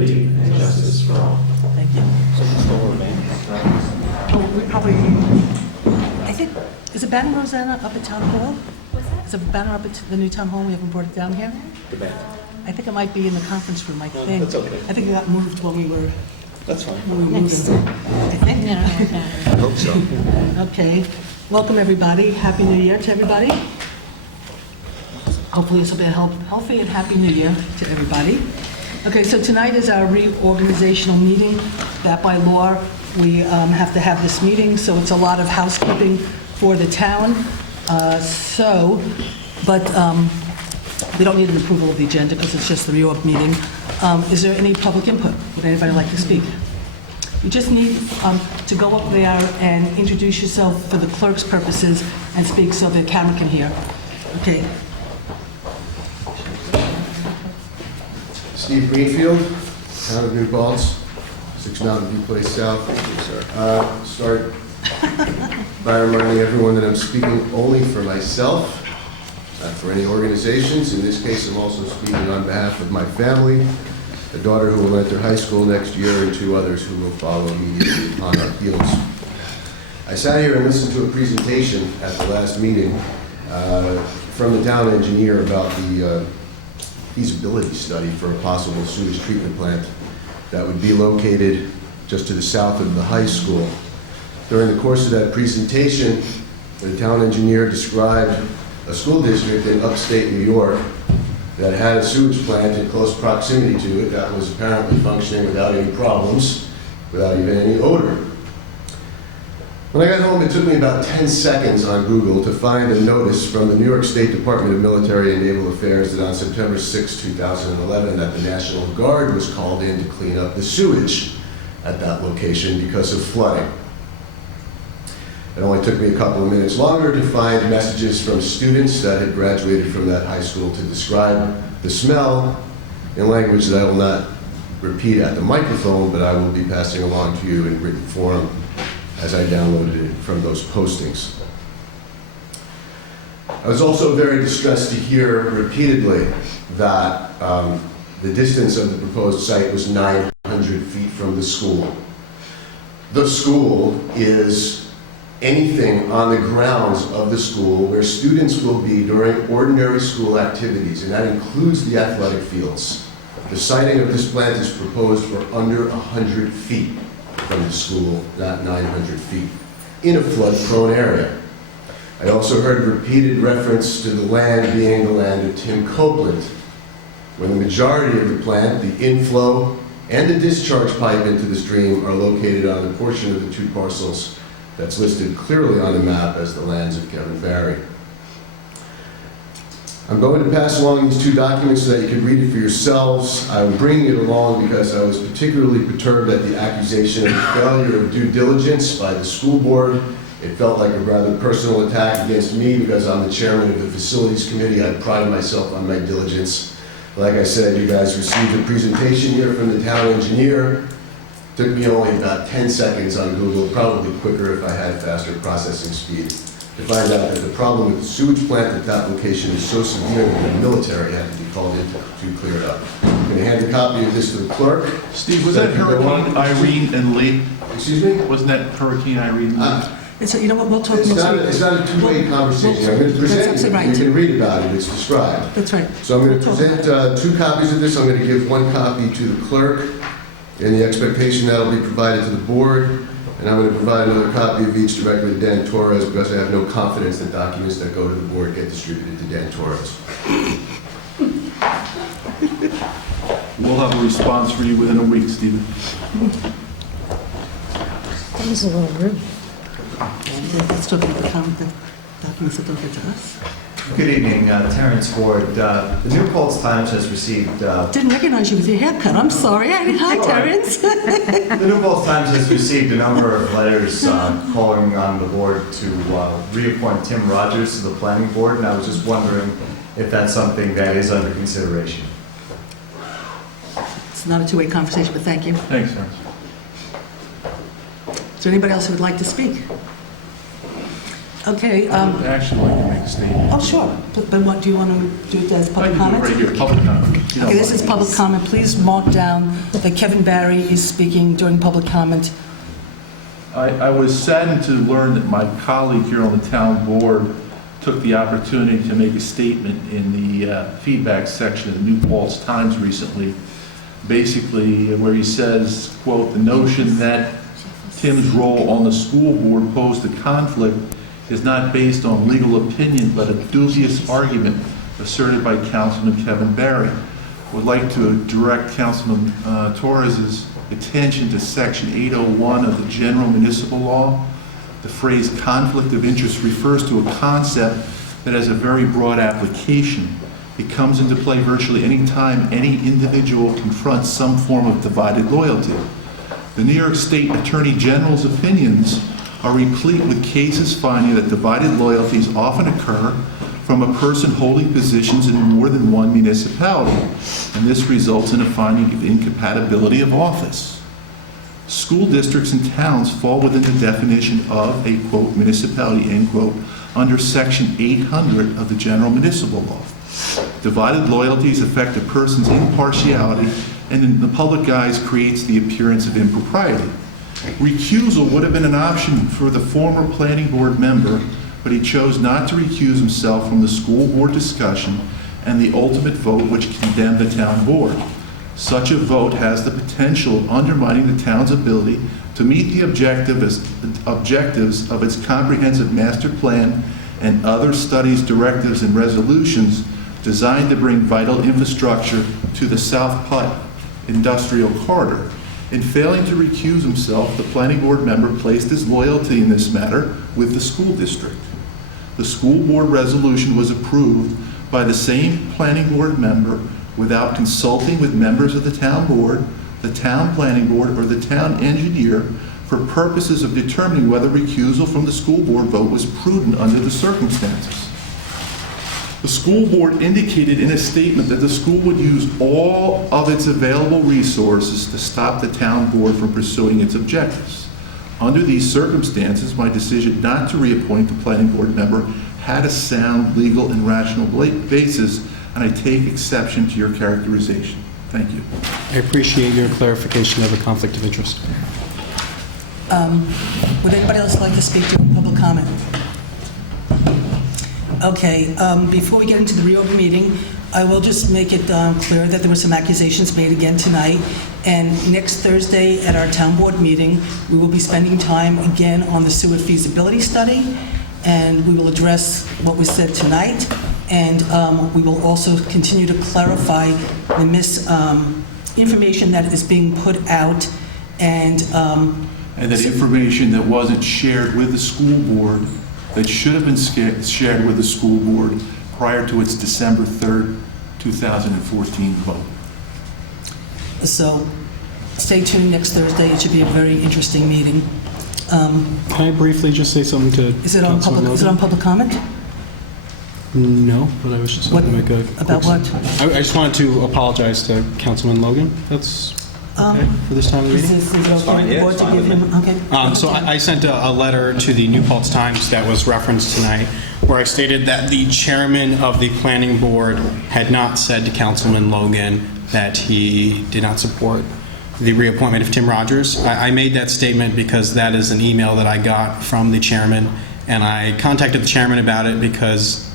and justice for all. Thank you. Oh, we probably, I think, is it Banner Rosanna up at Town Hall? What's that? Is it Banner up at the new Town Hall? We haven't brought it down here? The band. I think it might be in the conference room, I think. that's okay. I think it got moved when we were That's fine. moving. I think. I hope so. Okay. Welcome, everybody. Happy New Year to everybody. Hopefully this will be a healthy and happy New Year to everybody. Okay, so tonight is our reorganizational meeting. That by law, we have to have this meeting, so it's a lot of housekeeping for the town. We don't need an approval of the agenda because it's just the reorg meeting. Is there any public input? Would anybody like to speak? You just need to go up there and introduce yourself for the clerk's purposes and speak so the camera can hear. Okay. Steve Greenfield, town of New Paltz, 6 Mountain View Place South. Thank you, sir. Start by reminding everyone that I'm speaking only for myself, not for any organizations. In this case, I'm also speaking on behalf of my family, a daughter who will enter high school next year, and 2 others who will follow immediately upon our heels. I sat here and listened to a presentation at the last meeting from the town engineer about the feasibility study for a possible sewage treatment plant that would be located just to the south of the high school. During the course of that presentation, the town engineer described a school district in upstate New York that had a sewage plant in close proximity to it that was apparently functioning without any problems, without even any odor. When I got home, it took me about 10 seconds on Google to find a notice from the New York State Department of Military and Naval Affairs that on September 6, 2011, that the National Guard was called in to clean up the sewage at that location because of flooding. It only took me a couple of minutes longer to find messages from students that had graduated from that high school to describe the smell in language that I will not repeat at the microphone, but I will be passing along to you in written form as I downloaded it from those postings. I was also very distressed to hear repeatedly that the distance of the proposed site was 900 feet from the school. The school is anything on the grounds of the school where students will be during ordinary school activities, and that includes the athletic fields. The siting of this plant is proposed for under 100 feet from the school, not 900 feet, in a flood-prone area. I also heard repeated reference to the land being the land of Tim Copeland, when the majority of the plant, the inflow, and the discharge pipe into the stream are located on the portion of the 2 parcels that's listed clearly on the map as the lands of Kevin Barry. I'm going to pass along these 2 documents so that you can read it for yourselves. I'm bringing it along because I was particularly perturbed at the accusation of failure of due diligence by the school board. It felt like a rather personal attack against me because I'm the chairman of the facilities committee. I pride myself on my diligence. Like I said, you guys received a presentation here from the town engineer. Took me only about 10 seconds on Google, probably quicker if I had faster processing speed, to find out that the problem with the sewage plant at that location is so severe that the military had to be called in to clear it up. I'm going to hand a copy of this to the clerk. Steve, was that Hurricane Irene and Lee? Excuse me? Wasn't that Hurricane Irene and Lee? And so, you know what, we'll talk It's next not, week. it's not a two-way conversation. I'm going to present That's it. absolutely right. You can read about it. It's described. That's right. So I'm going to We'll talk present 2 copies of this. I'm going to give 1 copy to the clerk in the expectation that will be provided to the board. And I'm going to provide another copy of each directly to Dan Torres because I have no confidence that documents that go to the board get distributed to Dan Torres. We'll have a response for you within a week, Stephen. That was a little rude. Let's talk about the documents that don't get to us. Good evening, Terrence Ford. The New Paltz Times has received... Didn't recognize you with your haircut. I'm sorry. Hi, Terrence. The New Paltz Times has received a number of letters calling on the board to reappoint Tim Rogers to the planning board, and I was just wondering if that's something that is under consideration. It's not a 2-way conversation, but thank you. Thanks, Terrence. Is there anybody else who would like to speak? Okay, I would actually like to make a statement. oh, sure. But what, do you want to do it as I public can do it comment? right here, public comment. You don't Okay, this mind. is public comment. Please mark down that Kevin Barry is speaking during public comment. I was saddened to learn that my colleague here on the town board took the opportunity to make a statement in the feedback section of the New Paltz Times recently, basically where he says, quote, "The notion that Tim's role on the school board posed a conflict is not based on legal opinion, but a dubious argument asserted by Councilman Kevin Barry." Would like to direct Councilman Torres's attention to Section 801 of the General Municipal Law. The phrase conflict of interest refers to a concept that has a very broad application. It comes into play virtually any time any individual confronts some form of divided loyalty. The New York State Attorney General's opinions are replete with cases finding that divided loyalties often occur from a person holding positions in more than one municipality, and this results in a finding of incompatibility of office. School districts and towns fall within the definition of a, quote, municipality, end quote, under Section 800 of the General Municipal Law. Divided loyalties affect a person's impartiality and in the public eyes creates the appearance of impropriety. Recusal would have been an option for the former planning board member, but he chose not to recuse himself from the school board discussion and the ultimate vote which condemned the town board. Such a vote has the potential of undermining the town's ability to meet the objectives of its comprehensive master plan and other studies, directives, and resolutions designed to bring vital infrastructure to the South Putt industrial corridor. In failing to recuse himself, the planning board member placed his loyalty in this matter with the school district. The school board resolution was approved by the same planning board member without consulting with members of the town board, the town planning board, or the town engineer for purposes of determining whether recusal from the school board vote was prudent under the circumstances. The school board indicated in a statement that the school would use all of its available resources to stop the town board from pursuing its objectives. Under these circumstances, my decision not to reappoint the planning board member had a sound, legal, and rational basis, and I take exception to your characterization. Thank you. I appreciate your clarification of a conflict of interest. Would anybody else like to speak to public comment? Okay, before we get into the reopen meeting, I will just make it clear that there were some accusations made again tonight, and next Thursday at our town board meeting, we will be spending time again on the sewer feasibility study, and we will address what was said tonight, and we will also continue to clarify the misinformation that is being put out, and that information that wasn't shared with the school board, that should have been shared with the school board prior to its December 3rd, 2014 vote. so stay tuned next Thursday. It should be a very interesting meeting. Can I briefly just say something to Is it on Councilman public? Is it Logan? on public comment? No, but I was just going to make a About quick- what? I just wanted to apologize to Councilman Logan. That's okay for this time of the Is meeting? it okay with fine, the yeah, board it's to fine give with him? Okay. So I sent a letter to the New Paltz Times that was referenced tonight, where I stated that the chairman of the planning board had not said to Councilman Logan that he did not support the reappointment of Tim Rogers. I made that statement because that is an email that I got from the chairman, and I contacted the chairman about it because,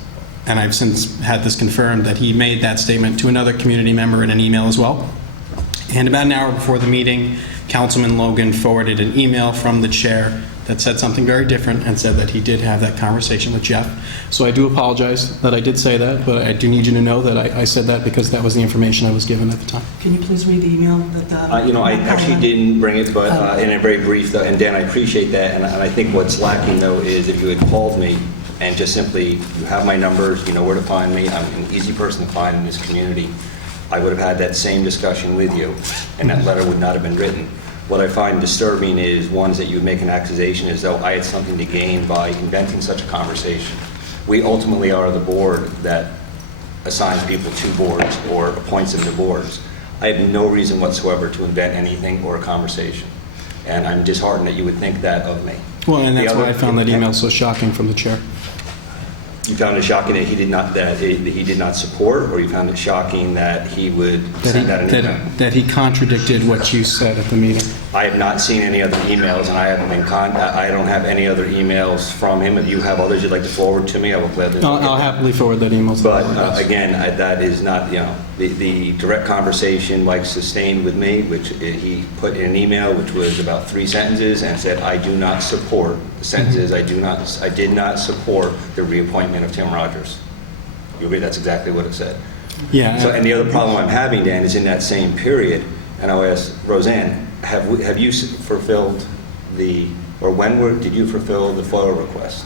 and I've since had this confirmed, that he made that statement to another community member in an email as well. And about an hour before the meeting, Councilman Logan forwarded an email from the chair that said something very different and said that he did have that conversation with Jeff. So I do apologize that I did say that, but I do need you to know that I said that because that was the information I was given at the time. Can you please read the email that? I actually didn't bring it, but in a very brief, though, and Dan, I appreciate that, and I think what's lacking, though, is if you had called me and just simply, you have my numbers, you know where to find me, I'm an easy person to find in this community, I would have had that same discussion with you, and that letter would not have been written. What I find disturbing is, one, is that you would make an accusation as though I had something to gain by inventing such a conversation. We ultimately are the board that assigns people to boards or appoints them to boards. I have no reason whatsoever to invent anything or a conversation. And I'm disheartened that you would think that of me. Well, and that's The why other- I found that email so shocking from the chair. You found it shocking that he did not support, or you found it shocking that he would send out an email? That he contradicted what you said at the meeting. I have not seen any other emails, and I don't have any other emails from him. If you have others you'd like to forward to me, I will gladly. I'll happily forward that email. to But the board. again, that is not, the direct conversation Mike sustained with me, which he put in an email, which was about 3 sentences, and said, I do not support, the sentences, I did not support the reappointment of Tim Rogers. You agree that's exactly what it said? Yeah. So, and the other problem I'm having, Dan, is in that same period, and I'll ask Roseanne, have you fulfilled did you fulfill the FOIA request?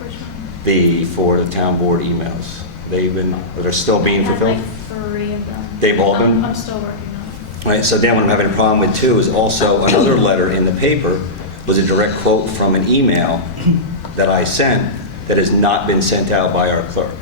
Which one? For the town board emails? They're still being fulfilled? I had like 3 of them. They've all been? I'm still working on it. Right, so Dan, what I'm having a problem with too is also another letter in the paper was a direct quote from an email that I sent that has not been sent out by our clerk.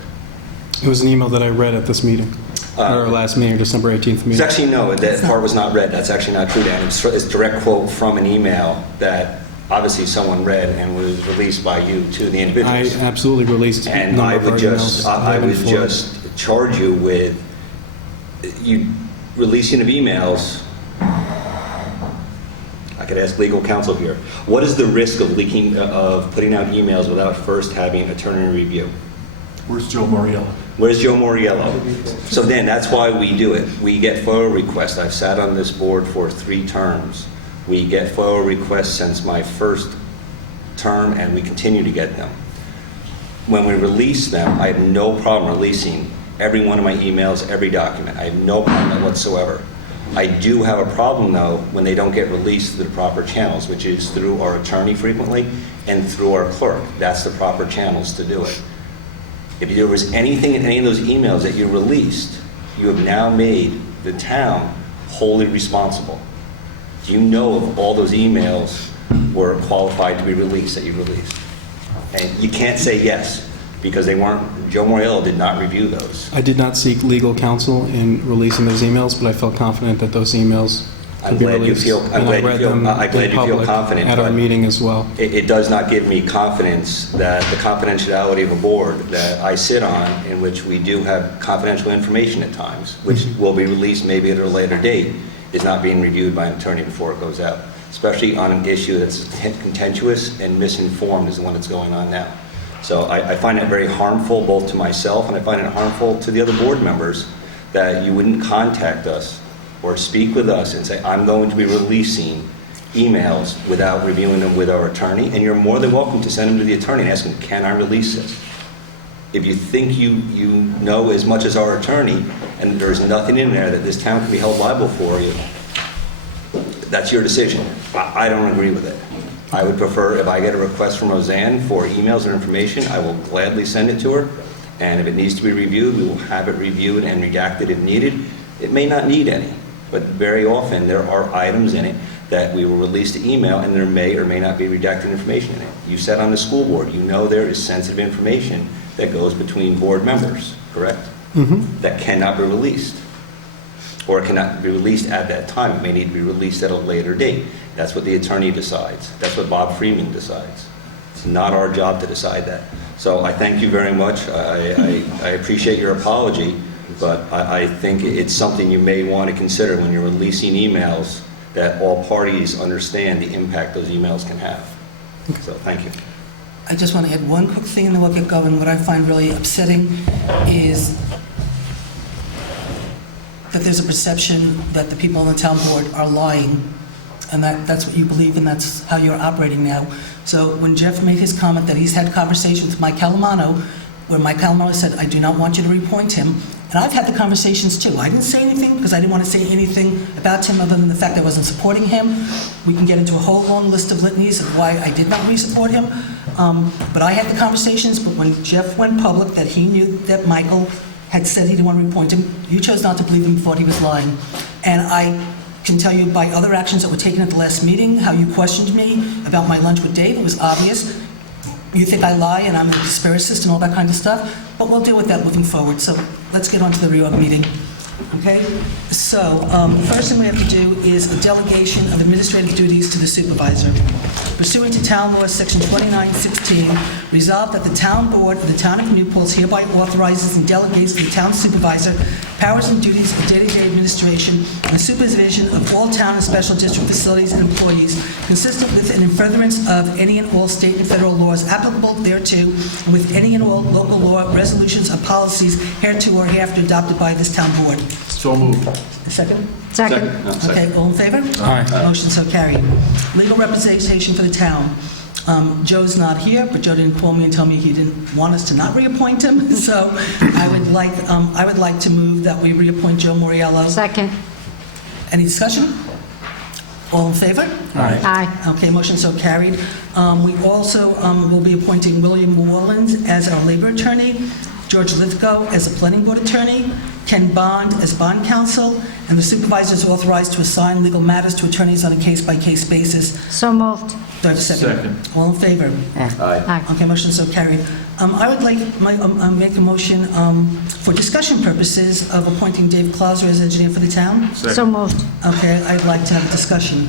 It was an email that I read at this meeting, our last meeting, December 18th It's meeting. actually, no, that part was not read. That's actually not true, Dan. It's a direct quote from an email that obviously someone read and was released by you to the I individuals. absolutely released a And number I of our would emails. I would for- just charge you with you releasing of emails. I could ask legal counsel here. What is the risk of putting out emails without first having attorney review? Where's Joe Moriello? Where's Joe Moriello? So then, that's why we do it. We get FOIA requests. I've sat on this board for 3 terms. We get FOIA requests since my first term, and we continue to get them. When we release them, I have no problem releasing every one of my emails, every document. I have no problem whatsoever. I do have a problem, though, when they don't get released through the proper channels, which is through our attorney frequently and through our clerk. That's the proper channels to do it. If there was anything in any of those emails that you released, you have now made the town wholly responsible. Do you know if all those emails were qualified to be released that you released? And you can't say yes, because they weren't, Joe Moriello did not review those. I did not seek legal counsel in releasing those emails, but I felt confident that those emails I'm could be glad you released. feel- I'm And glad I you read feel- them I'm glad in you feel public confident, at our but- meeting as well. It does not give me confidence that the confidentiality of a board that I sit on, in which we do have confidential information at times, which will be released maybe at a later date, is not being reviewed by an attorney before it goes out, especially on an issue that's contentious and misinformed is the one that's going on now. So I find it very harmful both to myself, and I find it harmful to the other board members that you wouldn't contact us or speak with us and say, I'm going to be releasing emails without reviewing them with our attorney, and you're more than welcome to send them to the attorney and ask him, can I release this? If you think you know as much as our attorney, and there's nothing in there that this town can be held liable for you, that's your decision. I don't agree with it. I would prefer, if I get a request from Roseanne for emails or information, I will gladly send it to her, and if it needs to be reviewed, we will have it reviewed and redacted if needed. It may not need any, but very often there are items in it that we will release the email, and there may or may not be redacted information in it. You sat on the school board, you know there is sensitive information that goes between board members, correct? That cannot be released, or it cannot be released at that time. It may need to be released at a later date. That's what the attorney decides. That's what Bob Freeman decides. It's not our job to decide that. So I thank you very much. I appreciate your apology, but I think it's something you may want to consider when you're releasing emails, that all parties understand the impact those emails can have. So thank you. I just want to add one quick thing and then we'll get going. What I find really upsetting is that there's a perception that the people on the town board are lying, and that's what you believe and that's how you're operating now. So when Jeff made his comment that he's had conversations with Mike Calamano, where Mike Calamano said, I do not want you to reappoint him, and I've had the conversations too. I didn't say anything because I didn't want to say anything about him other than the fact that I wasn't supporting him. We can get into a whole long list of litanies of why I did not re-support him. But I had the conversations, but when Jeff went public that he knew that Michael had said he didn't want to reappoint him, you chose not to believe him, thought he was lying. And I can tell you by other actions that were taken at the last meeting, how you questioned me about my lunch with Dave. It was obvious. You think I lie and I'm a conspiracist and all that kind of stuff, but we'll deal with that moving forward. So let's get on to the reorg meeting. Okay, so first thing we have to do is a delegation of administrative duties to the supervisor. Pursuant to Town Law, Section 2916, resolved that the Town Board of the Town of New Paltz hereby authorizes and delegates to the Town Supervisor powers and duties of day-to-day administration and supervision of all town and special district facilities and employees, consistent with and in furtherance of any and all state and federal laws applicable thereto, and with any and all local law, resolutions, or policies hereto or hereafter adopted by this Town Board. So moved. A second? Second. No, second. Okay, all in favor? Aye. Motion so carried. Legal representation for the town. Joe's not here, but Joe didn't call me and tell me he didn't want us to not reappoint him, so I would like to move that we reappoint Joe Moriello. Second. Any discussion? All in favor? Aye. Okay, motion so carried. We also will be appointing William Warland as our labor attorney, George Lithgow as a planning board attorney, Ken Bond as bond counsel, and the supervisor is authorized to assign legal matters to attorneys on a case-by-case basis. So moved. Do I have a second? Second. All in favor? Aye. Okay, motion so carried. I would like make a motion for discussion purposes of appointing Dave Clauser as engineer for the town. So moved. Okay, I'd like to have a discussion.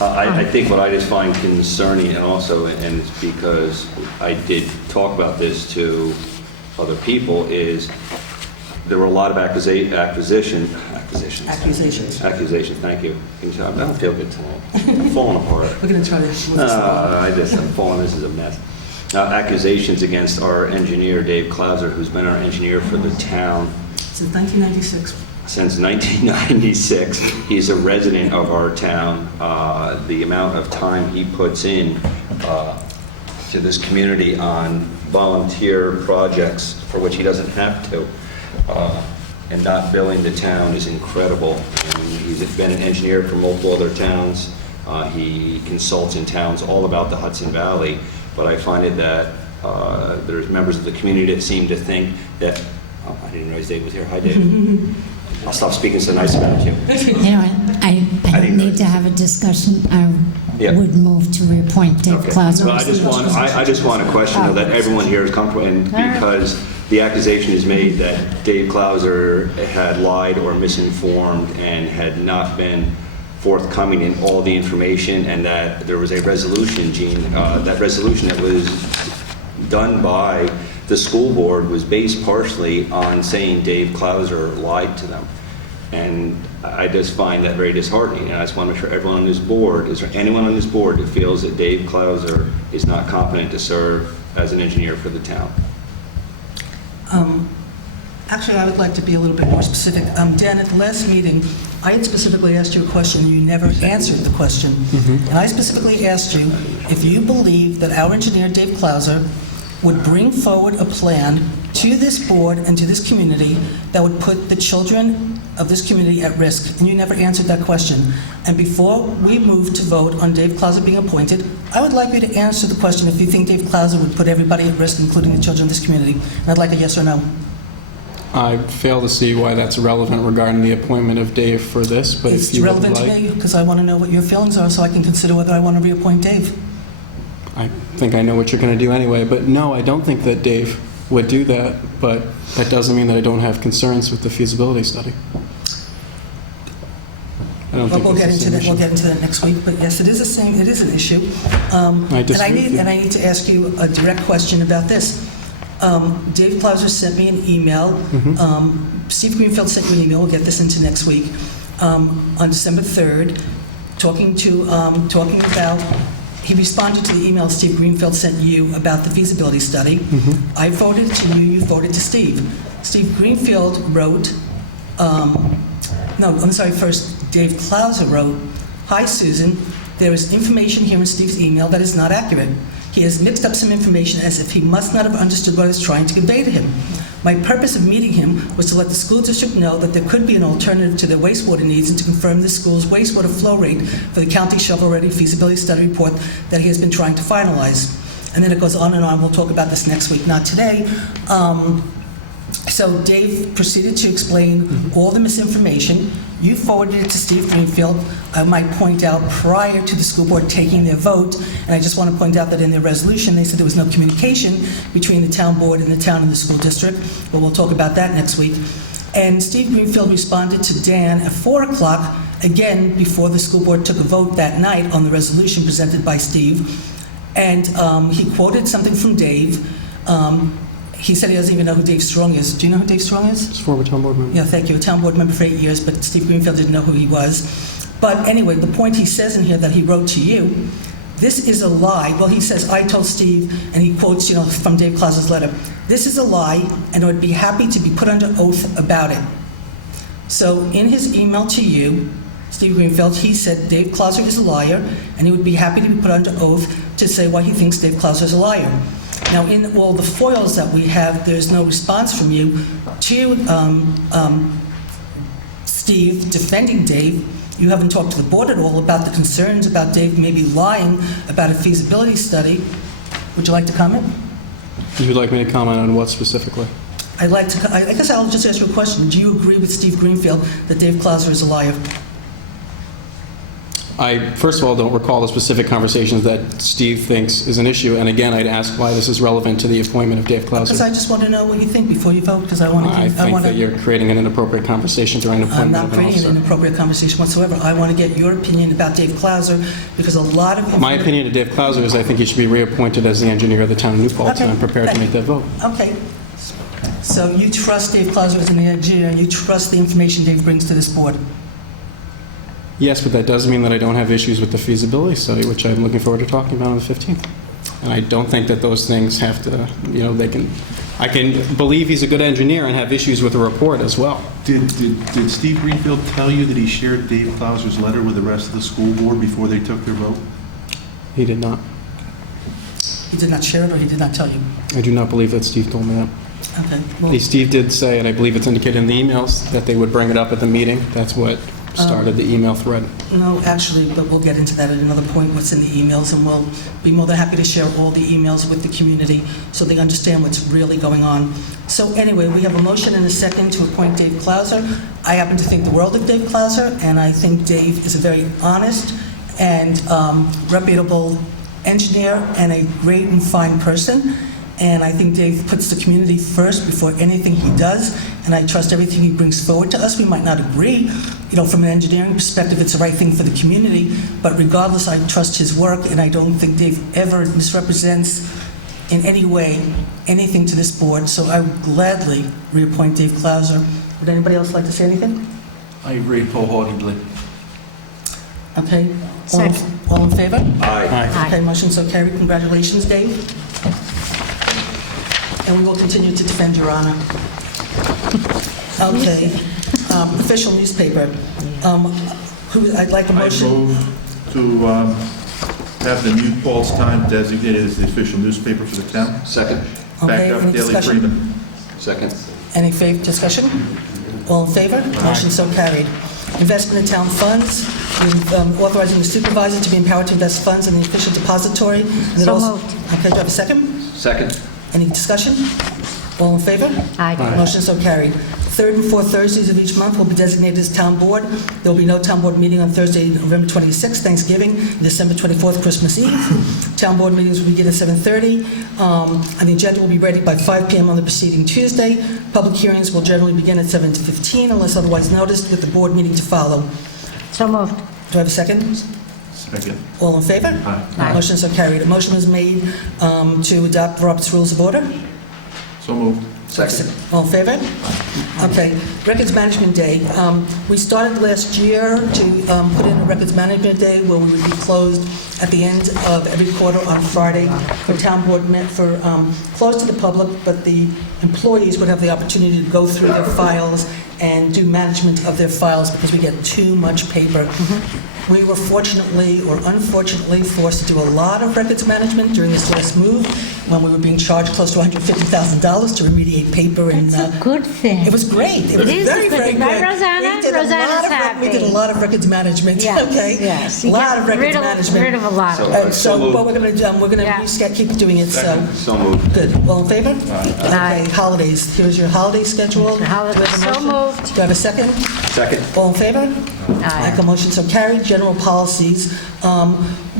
I think what I just find concerning, and also, and it's because I did talk about this to other people, is there were a lot of accusations, thank you. I don't feel good tonight. I'm falling apart. We're going to try to move this along. I'm falling, this is a mess. Accusations against our engineer, Dave Clauser, who's been our engineer for the town Since 1996. since 1996. He's a resident of our town. The amount of time he puts in to this community on volunteer projects for which he doesn't have to, and not billing the town is incredible. And he's been an engineer for multiple other towns. He consults in towns all about the Hudson Valley, but I find it that there's members of the community that seem to think that, oh, I didn't realize Dave was here. Hi, Dave. I'll stop speaking so nice about you. You know, I didn't need to have a discussion. I Yeah. would move to reappoint Dave Okay. Clauser. Well, I just want to question though, that everyone here is comfortable, and because the accusation is made that Dave Clauser had lied or misinformed and had not been forthcoming in all the information, and that there was a resolution, Gene, that resolution that was done by the school board was based partially on saying Dave Clauser lied to them. And I just find that very disheartening, and I just want to make sure everyone on this board, is there anyone on this board that feels that Dave Clauser is not competent to serve as an engineer for the town? Actually, I would like to be a little bit more specific. Dan, at the last meeting, I had specifically asked you a question, and you never answered the question. And I specifically asked you if you believe that our engineer, Dave Clauser, would bring forward a plan to this board and to this community that would put the children of this community at risk, and you never answered that question. And before we move to vote on Dave Clauser being appointed, I would like you to answer the question if you think Dave Clauser would put everybody at risk, including the children of this community. And I'd like a yes or no. I fail to see why that's relevant regarding the appointment of Dave for this, but It's if you would relevant to like, me because I want to know what your feelings are so I can consider whether I want to reappoint Dave. I think I know what you're going to do anyway, but no, I don't think that Dave would do that, but that doesn't mean that I don't have concerns with the feasibility study. I don't think We'll it's get the into same that. issue. We'll get into that next week. But yes, it is an issue. I disagree with you. And I need to ask you a direct question about this. Dave Clauser sent me an email. Mm-hmm. Steve Greenfield sent me an email. We'll get this into next week. On December 3rd, talking about. He responded to the email Steve Greenfield sent you about the feasibility study. Mm-hmm. I voted to you. You voted to Steve. Steve Greenfield wrote. First, Dave Clauser wrote, "Hi, Susan. There is information here in Steve's email that is not accurate. He has mixed up some information as if he must not have understood what I was trying to convey to him. My purpose of meeting him was to let the school district know that there could be an alternative to their wastewater needs and to confirm the school's wastewater flow rate for the county shovel-ready feasibility study report that he has been trying to finalize." And then it goes on and on. We'll talk about this next week, not today. So Dave proceeded to explain all the misinformation. You forwarded it to Steve Greenfield. I might point out prior to the school board taking their vote, and I just want to point out that in their resolution, they said there was no communication between the town board and the town and the school district, but we'll talk about that next week. And Steve Greenfield responded to Dan at 4 o'clock, again, before the school board took a vote that night on the resolution presented by Steve. And he quoted something from Dave. He said he doesn't even know who Dave Strong is. Do you know who Dave Strong is? He's a former town board member. Yeah, thank you. A town board member for 8 years, but Steve Greenfield didn't know who he was. But anyway, the point he says in here that he wrote to you, this is a lie. Well, he says, I told Steve, and he quotes, from Dave Clauser's letter, this is a lie, and I would be happy to be put under oath about it. So in his email to you, Steve Greenfield, he said Dave Clauser is a liar, and he would be happy to be put under oath to say why he thinks Dave Clauser is a liar. Now, in all the foils that we have, there's no response from you to Steve defending Dave. You haven't talked to the board at all about the concerns about Dave maybe lying about a feasibility study. Would you like to comment? Would you like me to comment on what specifically? I guess I'll just ask you a question. Do you agree with Steve Greenfield that Dave Clauser is a liar? I, first of all, don't recall the specific conversations that Steve thinks is an issue, and again, I'd ask why this is relevant to the appointment of Dave Because Clauser. I just want to know what you think before you vote, because I want to... I think that you're creating an inappropriate conversation during the I'm appointment not of an creating an officer. inappropriate conversation whatsoever. I want to get your opinion about Dave Clauser, because a lot of... My opinion of Dave Clauser is I think he should be reappointed as the engineer of the town of New Paltz, and I'm prepared to make that vote. Okay. So you trust Dave Clauser as an engineer, and you trust the information Dave brings to this board? Yes, but that does mean that I don't have issues with the feasibility study, which I'm looking forward to talking about on the 15th. And I don't think that those things have to, I can believe he's a good engineer and have issues with the report as well. Did Steve Greenfield tell you that he shared Dave Clauser's letter with the rest of the school board before they took their vote? He did not. He did not share it, or he did not tell you? I do not believe that Steve told me that. Okay. Well, Steve did say, and I believe it's indicated in the emails, that they would bring it up at the meeting. That's what started the email thread. no, actually, but we'll get into that at another point, what's in the emails, and we'll be more than happy to share all the emails with the community so they understand what's really going on. So anyway, we have a motion and a second to appoint Dave Clauser. I happen to think the world of Dave Clauser, and I think Dave is a very honest and reputable engineer and a great and fine person. And I think Dave puts the community first before anything he does, and I trust everything he brings forward to us. We might not agree, from an engineering perspective, it's the right thing for the community, but regardless, I trust his work, and I don't think Dave ever misrepresents in any way anything to this board, so I would gladly reappoint Dave Clauser. Would anybody else like to say anything? I agree wholeheartedly. Okay. Second. All in favor? Aye. Okay, motion so carried. Congratulations, Dave. And we will continue to defend Your Honor. Okay. Official newspaper. I'd like a I motion. move to have the New Paltz Times designated as the official newspaper for the town. Second. Okay, Backed up any Daily discussion? Freedom. Second. Any discussion? All in favor? Motion so carried. Investment in town funds, authorizing the supervisor to be empowered to invest funds in the official depository. And it So also- moved. Okay, do I have a second? Second. Any discussion? All in favor? Aye. Motion so carried. Third and fourth Thursdays of each month will be designated as town board. There will be no town board meeting on Thursday, November 26th, Thanksgiving, and December 24th, Christmas Eve. Town board meetings will begin at 7:30, and the agenda will be ready by 5 p.m. on the preceding Tuesday. Public hearings will generally begin at 7 to 15 unless otherwise noticed, with the board meeting to follow. So moved. Do I have a second? Second. All in favor? Aye. Motion so carried. A motion was made to adopt Robert's Rules of Order. So moved. Second. All in favor? Okay. Records Management Day. We started last year to put in a Records Management Day where we would be closed at the end of every quarter on Friday for town board, closed to the public, but the employees would have the opportunity to go through their files and do management of their files because we get too much paper. We were fortunately or unfortunately forced to do a lot of records management during this last move when we were being charged close to $150,000 to remediate paper. And That's a good thing. it was great. It was is a very, good very thing, good. right, Rosanna? We did Rosanna's we did a happy. lot of records management. Yes, Okay, yes. a You lot get of records management. rid of a lot of So- it. So what we're going to do, Yeah. keep doing it. So moved. Good. All in favor? Aye. Okay. Holidays. Here's your holiday schedule. So moved. moved. Do I have a second? Second. All in favor? Aye. Like a motion so carried. General policies.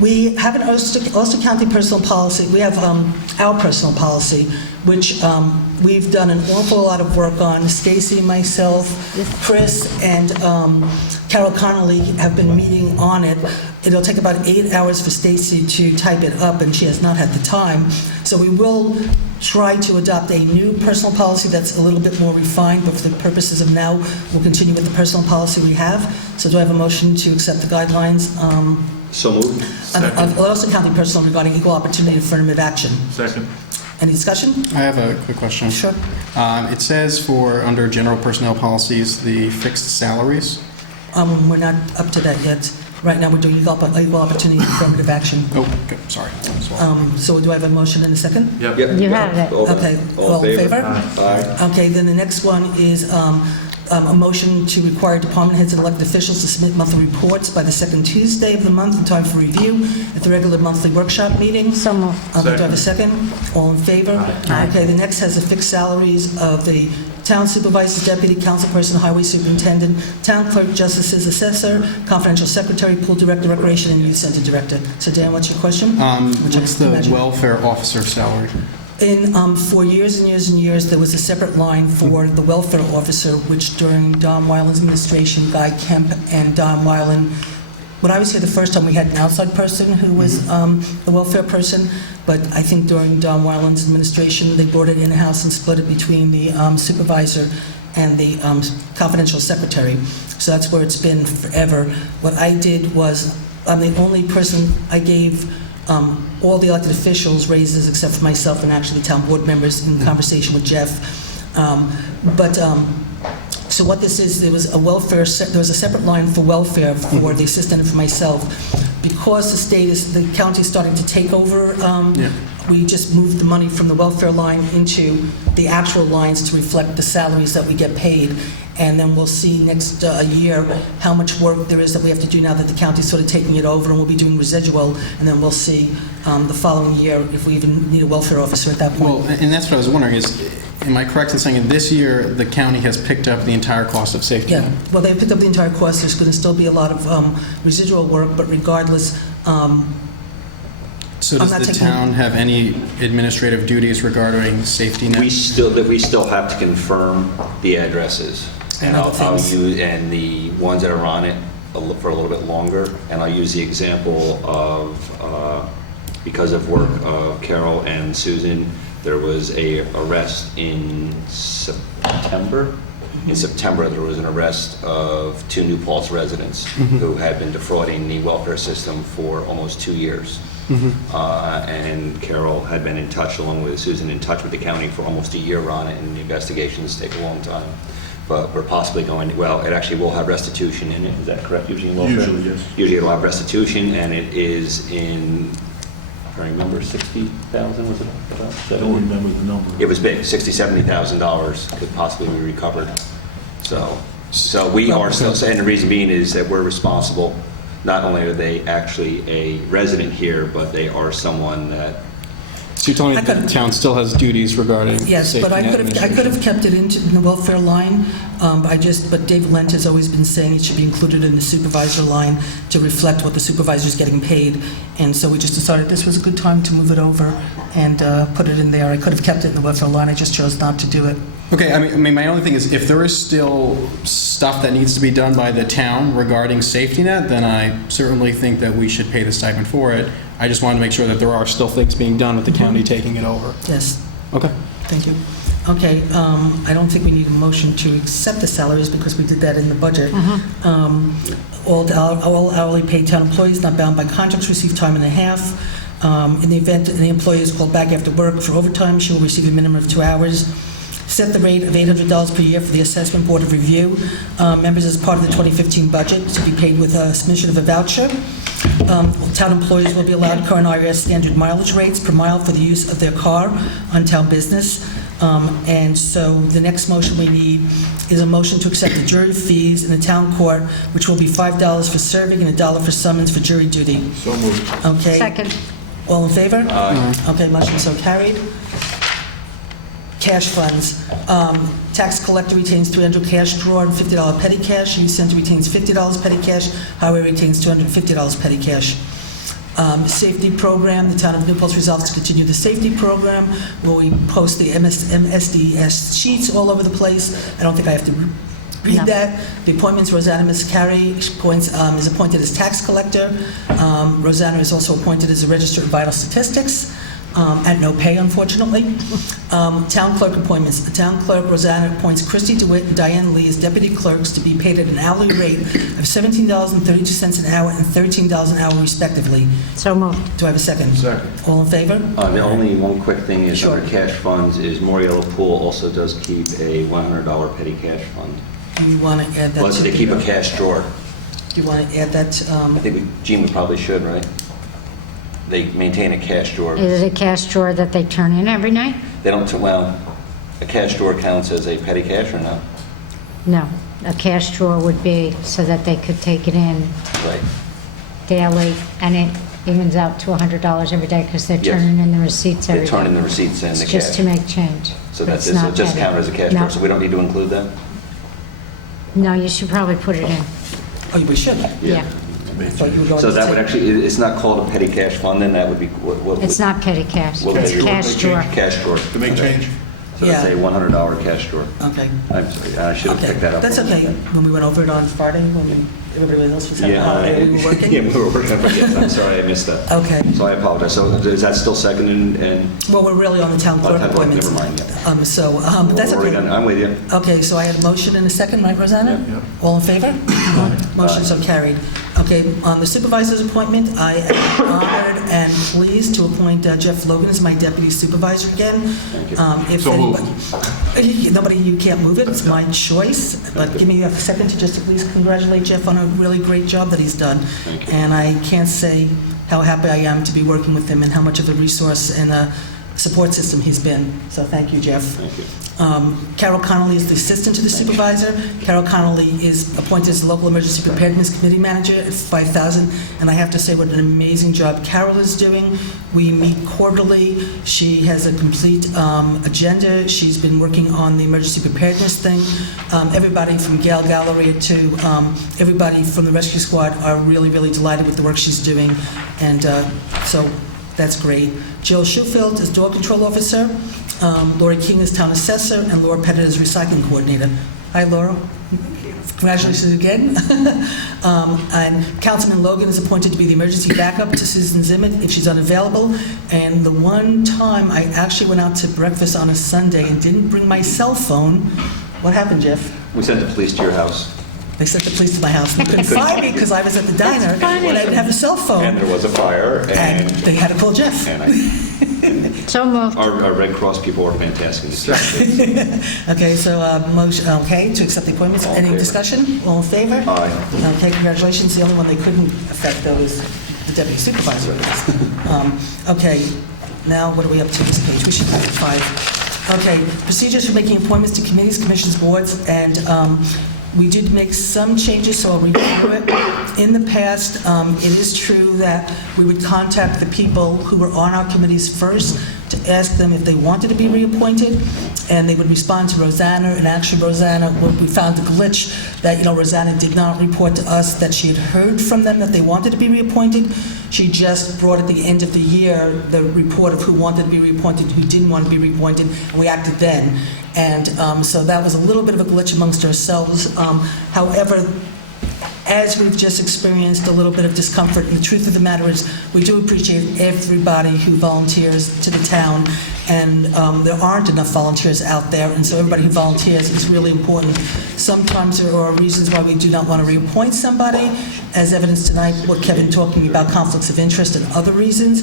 We have an Ulster County personal policy. We have our personal policy, which we've done an awful lot of work on. Stacy, myself, Chris, and Carol Connolly have been meeting on it. It'll take about 8 hours for Stacy to type it up, and she has not had the time. So we will try to adopt a new personal policy that's a little bit more refined, but for the purposes of now, we'll continue with the personal policy we have. So do I have a motion to accept the guidelines So moved. of Ulster County personal regarding equal opportunity affirmative action? Second. Any discussion? I have a quick question. Sure. It says for, under general personnel policies, the fixed salaries. We're not up to that yet. Right now, we're doing equal opportunity affirmative action. Oh, okay, sorry. So do I have a motion and a second? Yep. You have it. Okay, all in favor? Aye. Okay, then the next one is a motion to require department heads and elected officials to submit monthly reports by the second Tuesday of the month in time for review at the regular monthly workshop meeting. So moved. Do I have a second? All in favor? Aye. Okay, the next has the fixed salaries of the town supervisor, deputy, councilperson, highway superintendent, town clerk, justices, assessor, confidential secretary, pool director, recreation, and youth center director. So Dan, what's your question? Which I What's the imagine- welfare officer salary? For years and years and years, there was a separate line for the welfare officer, which during Don Weiland's administration, Guy Kemp and Don Weiland, when I was here the first time, we had an outside person who was the welfare person, but I think during Don Weiland's administration, they brought it in-house and split it between the supervisor and the confidential secretary. So that's where it's been forever. What I did was, I'm the only person, I gave all the elected officials raises except for myself and actually town board members in conversation with Jeff. So what this is, there was a separate line for welfare for the assistant and for myself. Because the county is starting to take over, we just moved the money from the welfare line into the actual lines to reflect the salaries that we get paid. And then we'll see next year how much work there is that we have to do now that the county's sort of taking it over, and we'll be doing residual, and then we'll see the following year if we even need a welfare officer at that point. Well, and that's what I was wondering is, am I correct in saying this year the county has picked up the entire cost of safety? Yeah, well, they picked up the entire cost. There's going to still be a lot of residual work, but regardless, So I'm does not the taking- town have any administrative duties regarding safety net? We still have to confirm the addresses. And And other I'll things. use, and the ones that are on it for a little bit longer, and I'll use the example of, because of work of Carol and Susan, there was a arrest in September. In September, there was an arrest of 2 New Paltz residents who had been defrauding the welfare system for almost 2 years. And Carol had been in touch, along with Susan, in touch with the county for almost a year on it, and the investigations take a long time. But we're possibly going, well, it actually will have restitution in it, is that correct, usually in welfare? Usually, yes. Usually it'll have restitution, and it is in, if I remember, 60,000, was it about? I don't remember the number. It was big, $60,000-$70,000 could possibly be recovered. So we are still, and the reason being is that we're responsible. Not only are they actually a resident here, but they are someone that, So you're telling me that the town still has duties regarding yes, safety but I net could have administration? kept it in the welfare line. But Dave Lent has always been saying it should be included in the supervisor line to reflect what the supervisor's getting paid. And so we just decided this was a good time to move it over and put it in there. I could have kept it in the welfare line, I just chose not to do it. Okay, I mean, my only thing is, if there is still stuff that needs to be done by the town regarding safety net, then I certainly think that we should pay the stipend for it. I just wanted to make sure that there are still things being done with the county taking it over. Yes, Okay. thank you. Okay, I don't think we need a motion to accept the salaries because we did that in the budget. All hourly paid town employees not bound by contracts receive time and a half. In the event that the employee is called back after work for overtime, she will receive a minimum of 2 hours. Set the rate of $800 per year for the Assessment Board of Review. Members as part of the 2015 budget to be paid with a submission of a voucher. Town employees will be allowed current IRS standard mileage rates per mile for the use of their car on town business. And so the next motion we need is a motion to accept the jury fees in the town court, which will be $5 for serving and $1 for summons for jury duty. So moved. Okay? Second. All in favor? Aye. Okay, motion so carried. cash funds. Tax collector retains $300 cash drawer and $50 petty cash. Youth center retains $50 petty cash. Highway retains $250 petty cash. Safety program, the town of New Paltz resolves to continue the safety program, where we post the MSDS sheets all over the place. I don't think I have to read No. that. The appointments, Rosanna Miscari is appointed as tax collector. Rosanna is also appointed as a register of vital statistics, at no pay, unfortunately. Town clerk appointments. The town clerk, Rosanna, appoints Christy DeWitt and Diane Lee as deputy clerks to be paid at an hourly rate of $17.32 an hour and $13 an hour respectively. So moved. Do I have a second? Second. All in favor? The only one quick thing is Sure. under cash funds is Moriello Pool also does keep a $100 petty cash fund. Do you want to add that? Well, to- they keep a cash drawer. Do you want to add that? I think Gene, we probably should, right? They maintain a cash drawer. Is it a cash drawer that they turn in every night? They don't, well, a cash drawer counts as a petty cash or no? No. A cash drawer would be so that they could take it in Right. daily, and it evens out to $100 every day because they're Yes. turning in the receipts every They day. turn in the receipts and the It's cash. just to make change. So but that's it's it, so not it just petty. counted as a cash No. drawer, so we don't need to include that? No, you should probably put it in. Oh, we should. Yeah. I thought you were going So to that would say- actually, it's not called a petty cash fund, then that would be, what? It's not petty cash. What would It's they do? cash drawer. Cash drawer. To make change? So it's Yeah. a $100 cash drawer. Okay. I'm sorry, I should have Okay, picked that up. that's okay. When we went over it on Friday, when everybody else was having a Yeah, holiday, we were working? yeah, we were working, but yes, I'm sorry, I missed that. Okay. So I apologize. So is that still second and? Well, we're really on the town clerk Oh, town clerk, appointments. never mind, yeah. But that's We're already okay. done. I'm with you. Okay, so I had a motion and a second, right, Rosanna? Yep, yep. All in favor? Motion so carried. Okay, on the supervisor's appointment, I am honored and pleased to appoint Jeff Logan as my deputy supervisor again. Thank you. If So moved. Nobody, you can't move it, it's my choice, but give me a second to just at least congratulate Jeff on a really great job that he's done. Thank you. And I can't say how happy I am to be working with him and how much of a resource and a support system he's been. So thank you, Jeff. Thank you. Carol Connolly is the assistant to the supervisor. Carol Connolly is appointed as the local emergency preparedness committee manager at $5,000, and I have to say what an amazing job Carol is doing. We meet quarterly. She has a complete agenda. She's been working on the emergency preparedness thing. Everybody from Gail Gallery to everybody from the rescue squad are really, really delighted with the work she's doing, and so that's great. Jill Schufield is dog control officer. Lori King is town assessor, and Laura Pettit is recycling coordinator. Hi, Laura. Congratulations again. And Councilman Logan is appointed to be the emergency backup to Susan Zimmett if she's unavailable. And the one time I actually went out to breakfast on a Sunday and didn't bring my cell phone, what happened, Jeff? We sent the police to your house, They sent the police to my house. They couldn't find me because I was at the diner and I didn't have a cell and phone. there was a fire, And and they had to call Jeff. So moved. our Red Cross people are fantastic. Okay, so motion, okay, to accept the appointments. All in Any favor. discussion? All in favor? Aye. Okay, congratulations. The only one they couldn't affect, though, is the deputy supervisor. Okay, now what are we up to this page? We should be at 5. Okay, procedures for making appointments to committees, commissions, boards, and we did make some changes, so I'll review it. In the past, it is true that we would contact the people who were on our committees first to ask them if they wanted to be reappointed, and they would respond to Rosanna, and actually Rosanna, we found a glitch that, Rosanna did not report to us that she had heard from them that they wanted to be reappointed. She just brought at the end of the year the report of who wanted to be reappointed, who didn't want to be reappointed, and we acted then. And so that was a little bit of a glitch amongst ourselves. However, as we've just experienced a little bit of discomfort, and the truth of the matter is, we do appreciate everybody who volunteers to the town, and there aren't enough volunteers out there, and so everybody who volunteers is really important. Sometimes there are reasons why we do not want to reappoint somebody, as evidenced tonight, what Kevin talked to me about conflicts of interest and other reasons.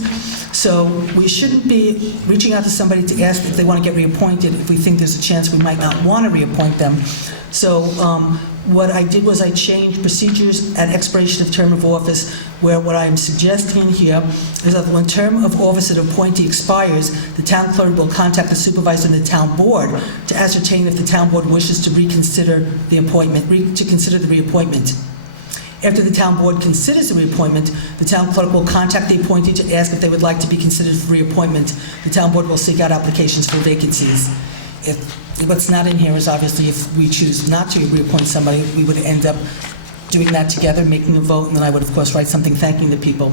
So we shouldn't be reaching out to somebody to ask if they want to get reappointed if we think there's a chance we might not want to reappoint them. So what I did was I changed procedures at expiration of term of office, where what I am suggesting here is that when term of office of an appointee expires, the town clerk will contact the supervisor and the town board to ascertain if the town board wishes to reconsider the appointment, to consider the reappointment. After the town board considers the reappointment, the town clerk will contact the appointee to ask if they would like to be considered for reappointment. The town board will seek out applications for vacancies. what's not in here is obviously if we choose not to reappoint somebody, we would end up doing that together, making a vote, and then I would, of course, write something thanking the people.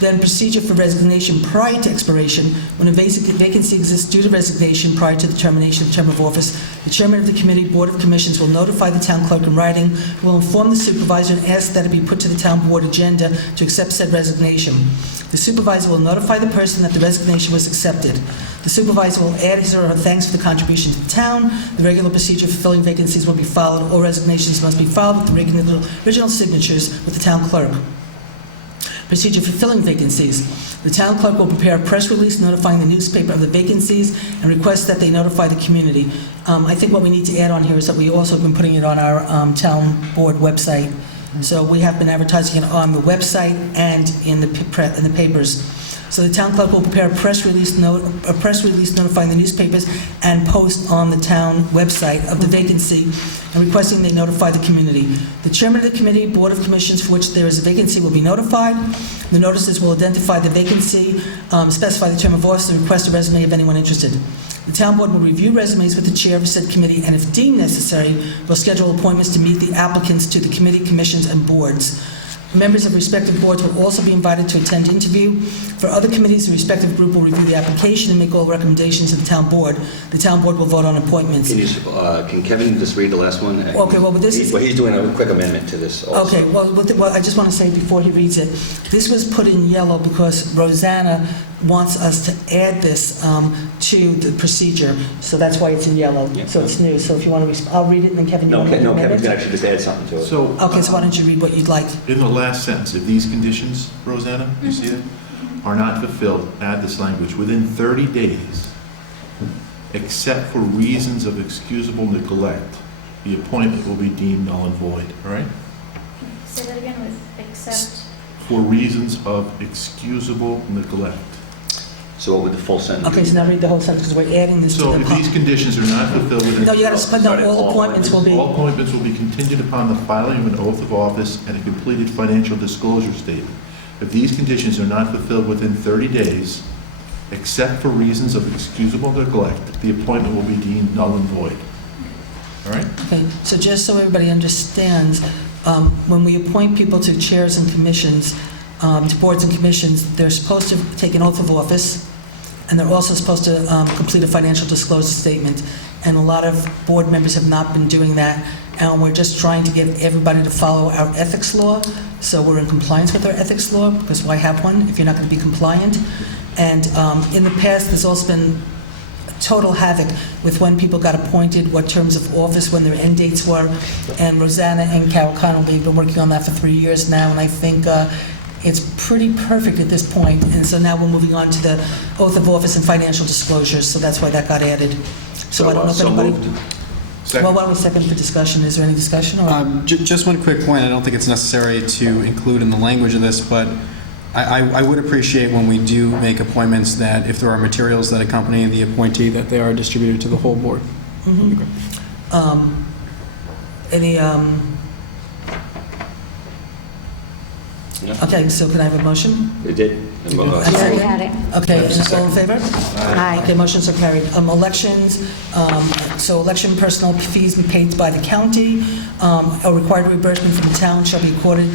Then procedure for resignation prior to expiration. When a vacancy exists due to resignation prior to the termination of term of office, the chairman of the committee, board of commissions will notify the town clerk in writing, who will inform the supervisor and ask that it be put to the town board agenda to accept said resignation. The supervisor will notify the person that the resignation was accepted. The supervisor will add his or her thanks for the contribution to the town. The regular procedure for filling vacancies will be followed. All resignations must be filed with the original signatures with the town clerk. Procedure for filling vacancies. The town clerk will prepare a press release notifying the newspaper of the vacancies and request that they notify the community. I think what we need to add on here is that we also have been putting it on our town board website. So we have been advertising it on the website and in the papers. So the town clerk will prepare a press release notifying the newspapers and post on the town website of the vacancy and requesting they notify the community. The chairman of the committee, board of commissions for which there is a vacancy will be notified. The notices will identify the vacancy, specify the term of office, and request a resume of anyone interested. The town board will review resumes with the chair of said committee, and if deemed necessary, will schedule appointments to meet the applicants to the committee, commissions, and boards. Members of respective boards will also be invited to attend interview. For other committees, the respective group will review the application and make all recommendations to the town board. The town board will vote on appointments. Can Kevin just read the last one? Okay, well, but this is... He's doing a quick amendment to this also. Okay, well, I just want to say before he reads it, this was put in yellow because Rosanna wants us to add this to the procedure, so that's why it's in yellow. Yeah. So it's new. So if you want to, I'll read it, and then Kevin, you No, want to amend Kevin's it? going to actually just add something to it. So, Okay, so why don't you read what you'd like? in the last sentence, if these conditions, Rosanna, you see it, are not fulfilled, add this language, within 30 days, except for reasons of excusable neglect, the appointment will be deemed null and void, all right? Say that again with except. For reasons of excusable neglect. So what would the full sentence be? Okay, so now read the whole sentence, because we're adding this So to if the... these conditions are not fulfilled within... No, you got to spell out all appointments will be... All appointments will be contingent upon the filing of an oath of office and a completed financial disclosure statement. If these conditions are not fulfilled within 30 days, except for reasons of excusable neglect, the appointment will be deemed null and void. All right? Okay, so just so everybody understands, when we appoint people to chairs and commissions, to boards and commissions, they're supposed to take an oath of office, and they're also supposed to complete a financial disclosure statement. And a lot of board members have not been doing that, and we're just trying to get everybody to follow our ethics law. So we're in compliance with our ethics law, because why have one if you're not going to be compliant? And in the past, there's also been total havoc with when people got appointed, what terms of office, when their end dates were. And Rosanna and Carol Connolly have been working on that for 3 years now, and I think it's pretty perfect at this point. And so now we're moving on to the oath of office and financial disclosures, so that's why that got added. So I don't know if anybody... Second. Well, why don't we second for discussion? Is there any discussion? Or? Just one quick point. I don't think it's necessary to include in the language of this, but I would appreciate when we do make appointments that if there are materials that accompany the appointee, that they are distributed to the whole board. Mm-hmm. Any... No. Okay, so can I have a motion? It did. You already had it. Okay, all in favor? Aye. Okay, motions are carried. Elections, so election personnel fees be paid by the county. A required reimbursement from the town shall be accorded.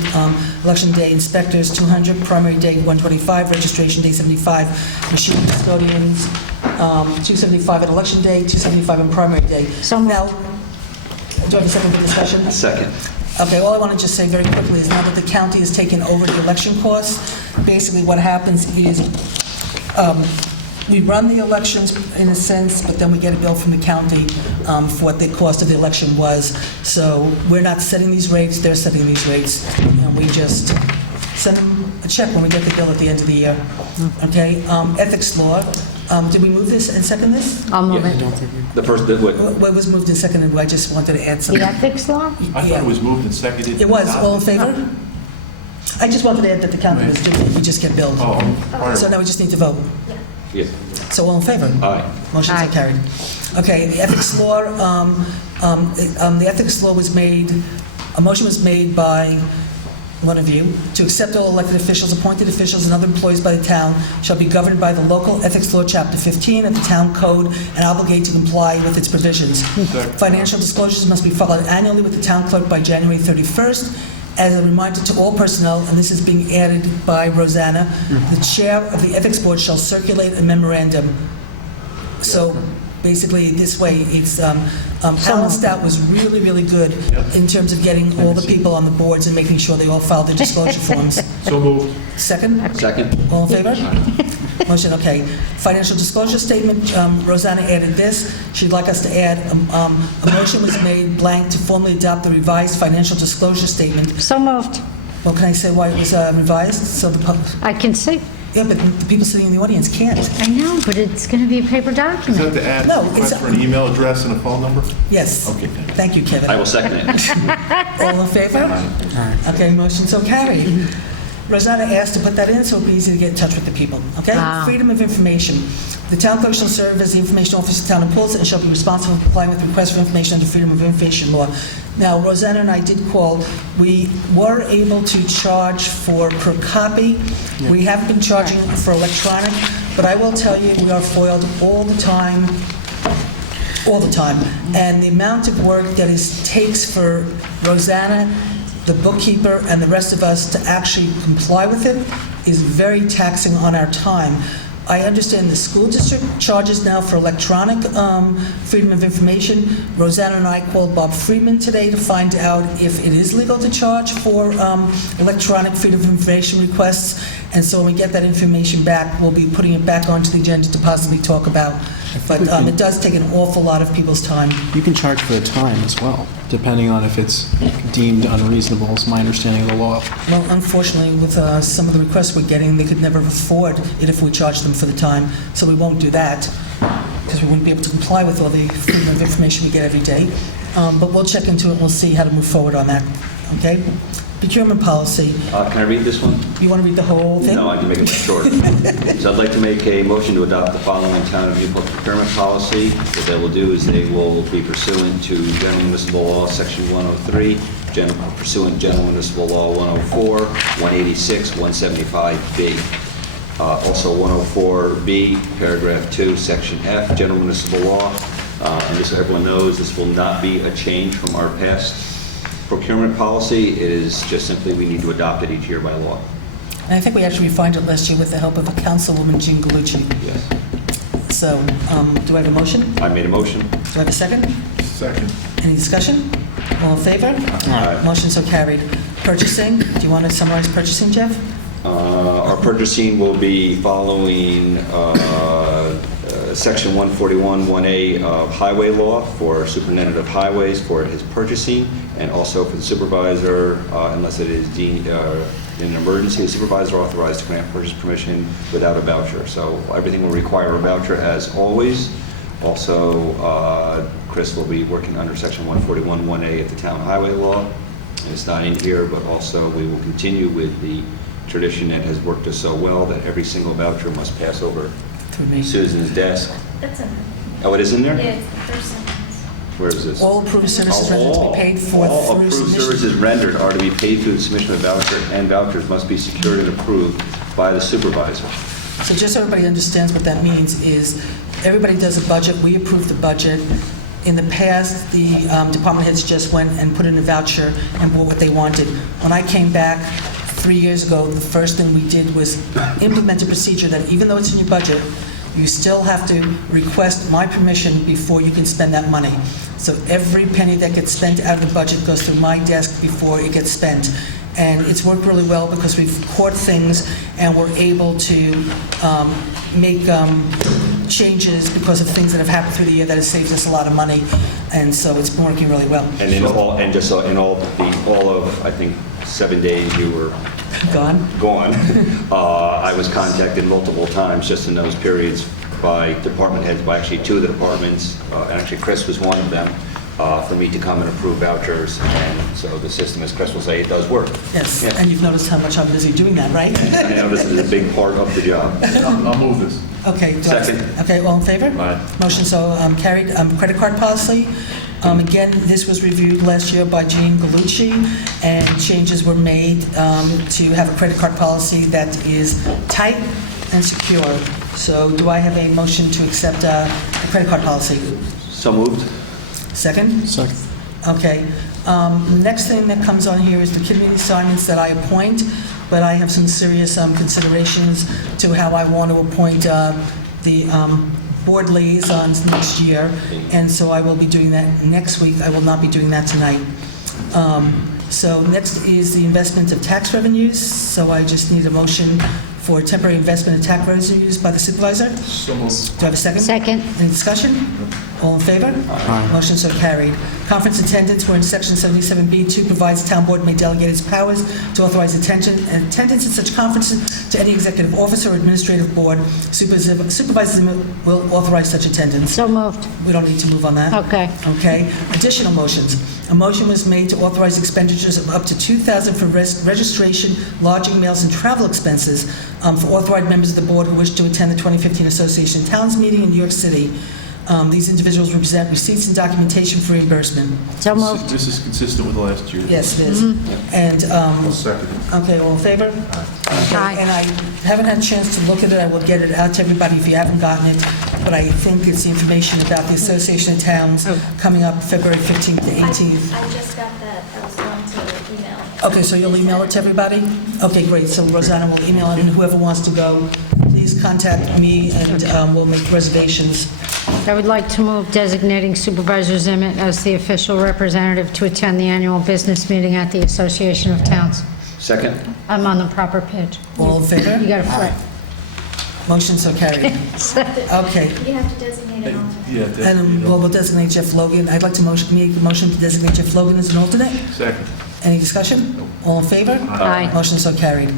Election day inspectors, 200, primary day, 125, registration day, 75. Machine custodians, 275 at election day, 275 on primary day. So moved. Now, do I have a second for discussion? Second. Okay, all I want to just say very quickly is now that the county has taken over the election costs, basically what happens is we run the elections in a sense, but then we get a bill from the county for what the cost of the election was. So we're not setting these rates, they're setting these rates, and we just send them a check when we get the bill at the end of the year. Okay, ethics law. Did we move this and second this? I'll move Yeah. it. The first, what? What was moved and seconded? I just wanted to add The something. ethics law? I thought it was moved and seconded. It was, all in favor? I just wanted to add that the county was doing it, we just get billed. Oh, all right. So now we just need to vote. Yeah. So all in favor? Aye. Motions are Aye. carried. Okay, the ethics law, the ethics law was made, a motion was made by one of you, to accept all elected officials, appointed officials, and other employees by the town shall be governed by the local ethics law, Chapter 15 of the town code, and obligated to comply with its provisions. Financial disclosures must be filed annually with the town clerk by January 31st. As a reminder to all personnel, and this is being added by Rosanna, the chair of the ethics board shall circulate a memorandum. So basically, this way, it's, Alan Stout was really, really good in terms of getting all the people on the boards and making sure they all filed their disclosure forms. So moved. Second? Second. All in favor? Motion, okay. Financial disclosure statement, Rosanna added this. She'd like us to add, a motion was made blank to formally adopt the revised financial disclosure statement. So moved. Well, can I say why it was revised? So the public, I can see. yeah, but the people sitting in the audience can't. I know, but it's going to be a paper Is that document. to add No, a request it's- for an email address and a phone number? Yes. Okay, thank you. Thank you, Kevin. I will second it. All in favor? Okay, motion so carried. Rosanna asked to put that in so it'd be easy to get in touch with the people, okay? Wow. Freedom of information. The town clerk shall serve as the information officer of the town of Paltz and shall be responsible for complying with requests for information under Freedom of Information law. Now, Rosanna and I did call. We were able to charge for per copy. We haven't been charging for electronic, but I will tell you, we are foiled all the time. And the amount of work that it takes for Rosanna, the bookkeeper, and the rest of us to actually comply with it is very taxing on our time. I understand the school district charges now for electronic freedom of information. Rosanna and I called Bob Friedman today to find out if it is legal to charge for electronic freedom of information requests. And so when we get that information back, we'll be putting it back onto the agenda to possibly talk about. But it does take an awful lot of people's time. You can charge for the time as well, depending on if it's deemed unreasonable, is my understanding of the law. Well, unfortunately, with some of the requests we're getting, they could never afford it if we charged them for the time, so we won't do that, because we wouldn't be able to comply with all the freedom of information we get every day. But we'll check into it, and we'll see how to move forward on that, okay? Procurement policy. Can I read this one? You want to read the whole thing? No, I can make it short. So I'd like to make a motion to adopt the following town of Newport procurement policy. What they will do is they will be pursuant to General Municipal Law, Section 103, pursuant General Municipal Law 104, 186, 175B. Also 104B, Paragraph 2, Section F, General Municipal Law. And just so everyone knows, this will not be a change from our past procurement policy. It is just simply we need to adopt it each year by law. And I think we actually refined it last year with the help of a Councilwoman, Jean Galucci. Yes. So, do I have a motion? I made a motion. Do I have a second? Second. Any discussion? All in favor? Aye. Motion so carried. Purchasing, do you want to summarize purchasing, Jeff? Our purchasing will be following Section 141-1A of Highway Law for Superintendent of Highways for his purchasing, and also for the supervisor, unless it is deemed in an emergency, the supervisor authorized to grant purchase permission without a voucher. So everything will require a voucher as always. Also, Chris will be working under Section 141-1A of the Town Highway Law. And it's not in here, but also we will continue with the tradition that has worked us so well that every single voucher must pass over Through me. Susan's desk. That's in Oh, it is in there? there. Yeah, it's the first sentence. Where is this? All approved services rendered to be paid for All through approved submission. services rendered are to be paid through the submission of voucher, and vouchers must be secured and approved by the supervisor. So just so everybody understands what that means is, everybody does a budget, we approve the budget. In the past, the department heads just went and put in a voucher and bought what they wanted. When I came back 3 years ago, the first thing we did was implement a procedure that even though it's in your budget, you still have to request my permission before you can spend that money. So every penny that gets spent out of the budget goes through my desk before it gets spent. And it's worked really well because we've caught things and we're able to make changes because of things that have happened through the year that has saved us a lot of money. And so it's been working really well. And in all, and just so in all of, I think, 7 days you were Gone? gone, I was contacted multiple times just in those periods by department heads, by actually two of the departments, and actually Chris was one of them, for me to come and approve vouchers. And so the system, as Chris will say, it does work. Yes, Yeah. and you've noticed how much I'm busy doing that, right? I know this is a big part of the job. I'll move this. Okay. Second. Okay, all in favor? Aye. Motion so carried. Credit card policy. Again, this was reviewed last year by Jean Galucci, and changes were made to have a credit card policy that is tight and secure. So do I have a motion to accept a credit card policy? So moved. Second? Second. Okay. Next thing that comes on here is the committee assignments that I appoint, but I have some serious considerations to how I want to appoint the board liaisons next year, and so I will be doing that next week. I will not be doing that tonight. So next is the investment of tax revenues, so I just need a motion for temporary investment of tax revenues by the supervisor. So moved. Do I have a second? Second. Any discussion? All in favor? Aye. Motion so carried. Conference attendance, where in section 77B2 provides town board may delegate its powers to authorize attendance at such conferences to any executive officer or administrative board. Supervisors will authorize such attendance. So moved. We don't need to move on that. Okay. Okay. Additional motions. A motion was made to authorize expenditures of up to $2,000 for registration, lodging, meals, and travel expenses for authorized members of the board who wish to attend the 2015 Association of Towns meeting in New York City. These individuals represent receipts and documentation for reimbursement. So moved. This is consistent with last year. Yes, it is. And, I'll second it. okay, all in favor? Okay, Aye. and I haven't had a chance to look at it. I will get it out to everybody if you haven't gotten it. But I think it's the information about the Association of Towns coming up February 15th to 18th. I just got that. I was going to email. Okay, so you'll email it to everybody? Okay, great. So Rosanna will email it, and whoever wants to go, please contact me, and we'll make reservations. I would like to move designating Supervisor Zimmett as the official representative to attend the annual business meeting at the Association of Towns. Second. I'm on the proper page. All in favor? You got to flip. Motion so carried. Okay. You have to designate an alternate. Yeah, And definitely. we'll designate Jeff Logan. I'd like to make a motion to designate Jeff Logan as an alternate. Second. Any discussion? All in favor? Aye. Motion so carried.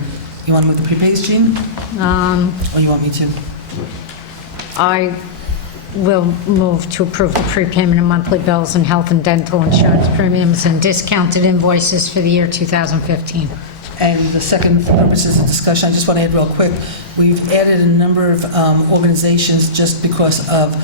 You want to move the prepays, Jean? Or you want me to? I will move to approve the prepayment of monthly bills and health and dental insurance premiums and discounted invoices for the year 2015. And the second, for purposes of discussion, I just want to add real quick, we've added a number of organizations just because of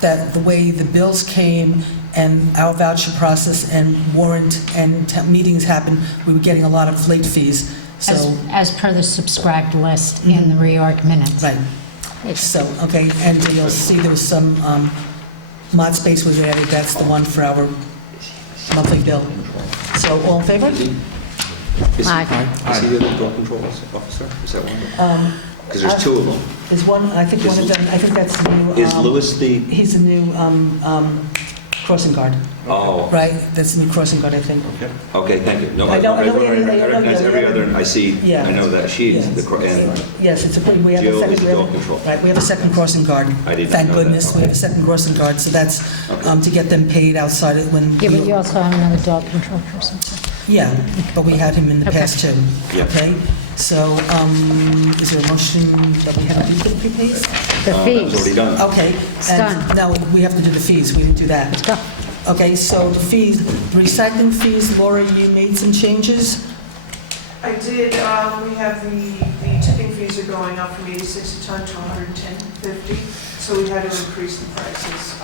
that, the way the bills came and our voucher process and warrant and meetings happened, we were getting a lot of late fees. So, As per the subscribed list in the reorg minutes. right. So, okay, and you'll see there was some mod space was added, that's the one for our monthly bill. So, all in favor? Is Aye. he the dog control officer? Is that one? Because there's two of them. Is one, I think one of them, I think that's the new... Is Lewis the, He's the new crossing guard, oh, right? That's the new crossing guard, I think. okay, thank you. No, I I know- I know- recognize every other, I see, Yeah. I know that she's Yes. the, and Yes, it's a pretty, we have a Jill second... is the we have- dog control. Right, we have a second crossing guard. I did not Thank know that. goodness, we have a second crossing guard, so that's to get them paid outside it when... Yeah, but you also have another dog control person. Yeah, but we had him in the Okay. past too. Yeah. Okay, so is there a motion that we have to do for the prepays? The that was already fees. done. Okay. It's and done. Now, we have to do the fees, we didn't do that. Let's go. Okay, so the fees, recycling fees, Laura, you made some changes? I did, we have the tipping fees are going up from 86 a ton to 110.50, so we had to increase the prices.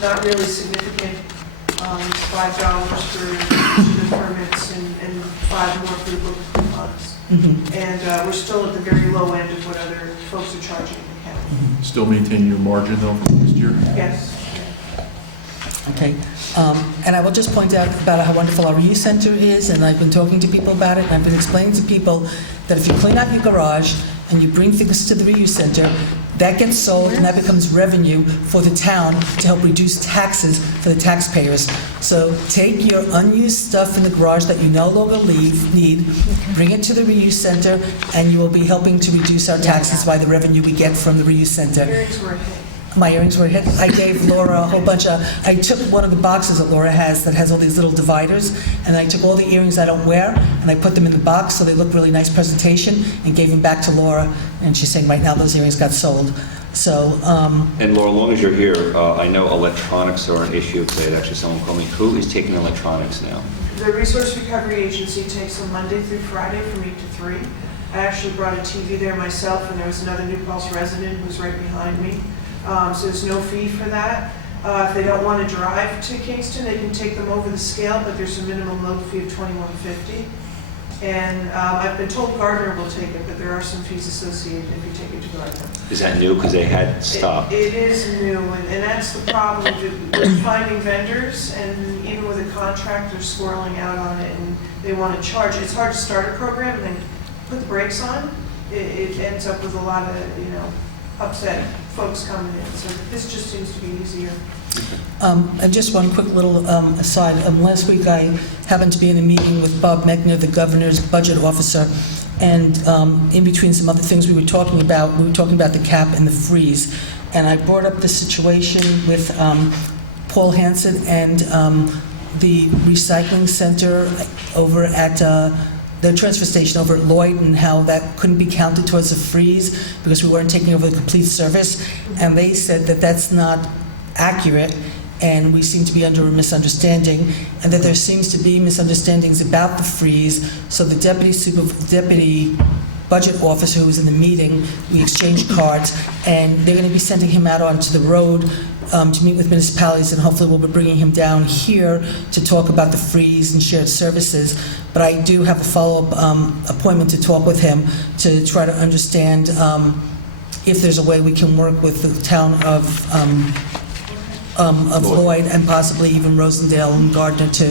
They're not really significant, it's $5 for each of the permits and $5 more for the book coupons. And we're still at the very low end of what other folks are charging in the county. Still maintain your margin though for next year? Yes. Okay, and I will just point out about how wonderful our reuse center is, and I've been talking to people about it, and I've been explaining to people that if you clean out your garage and you bring things to the reuse center, that gets sold and that becomes revenue for the town to help reduce taxes for the taxpayers. So take your unused stuff in the garage that you no longer need, bring it to the reuse center, and you will be helping to reduce our taxes by the revenue we get from the reuse center. Earrings were a hit. My earrings were hit. I gave Laura a whole bunch of, I took one of the boxes that Laura has that has all these little dividers, and I took all the earrings I don't wear, and I put them in the box so they look really nice presentation, and gave them back to Laura, and she's saying right now those earrings got sold. So, And Laura, as long as you're here, I know electronics are an issue today. Actually, someone called me, who is taking electronics now? The Resource Recovery Agency takes them Monday through Friday from 8 to 3. I actually brought a TV there myself, and there was another New Paltz resident who's right behind me. So there's no fee for that. If they don't want to drive to Kingston, they can take them over the scale, but there's a minimum load fee of $21.50. And I've been told Gardner will take it, but there are some fees associated if you take it to Gardner. Is that new? Because they had stopped. It is new, and that's the problem with finding vendors, and even with a contract, they're swirling out on it, and they want to charge. It's hard to start a program and then put the brakes on. It ends up with a lot of, upset folks coming in. So this just seems to be easier. And just one quick little aside. Last week, I happened to be in a meeting with Bob Mechner, the governor's budget officer, and in between some other things we were talking about the cap and the freeze. And I brought up the situation with Paul Hansen and the recycling center over at the transfer station over at Lloyd, and how that couldn't be counted towards the freeze because we weren't taking over the complete service. And they said that that's not accurate, and we seem to be under a misunderstanding, and that there seems to be misunderstandings about the freeze. So the deputy budget officer who was in the meeting, we exchanged cards, and they're going to be sending him out onto the road to meet with municipalities, and hopefully we'll be bringing him down here to talk about the freeze and shared services. But I do have a follow-up appointment to talk with him to try to understand if there's a way we can work with the town of Lloyd and possibly even Rosendale and Gardner to